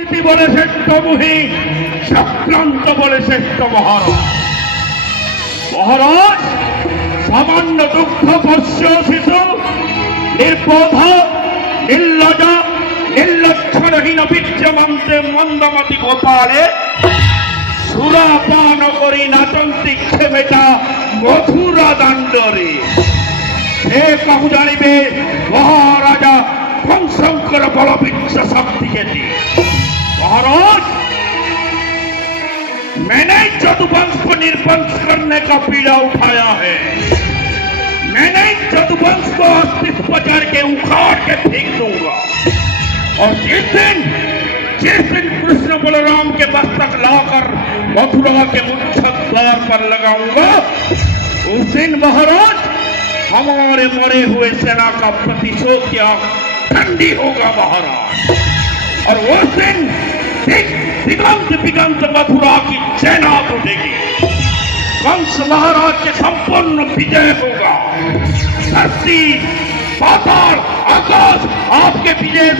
বলে শ্রেষ্ঠ মুহি, সক্রান্ত বলে শ্রেষ্ঠ মহারাজ। মহারাজ সামান্য দুগ্ধ পোষ্য শিশু, নির্বোধ, নির্লজ্জা, নির্লক্ষণহীন বীর্যমন্ত্রে মন্দমতি গোপালে সুরাপান করি নাচন্তি ক্ষেমেটা মথুরা দাণ্ডরে। সে কাহু জানিবে মহারাজা कंशंकर बलबीज शक्ति के दी। महाराज मैंने जदुवंश को निर्वंश करने का पीड़ा उठाया है। मैंने जदुवंश को अस्तित्व करके उखाड़ के फेंक दूंगा। और जिस दिन कृष्ण बलराम के मस्तक लाकर मथुरा के मुख्य द्वार पर लगाऊंगा, उस दिन महाराज हमारे मरे हुए सेना का प्रतिशोध क्या ठंडी होगा महाराज। और उस दिन दिगंत दिगंत मथुरा की सेना उठेगी। कंस महाराज के संपूर्ण विजय होगा। धरती पाताल आकाश आपके विजय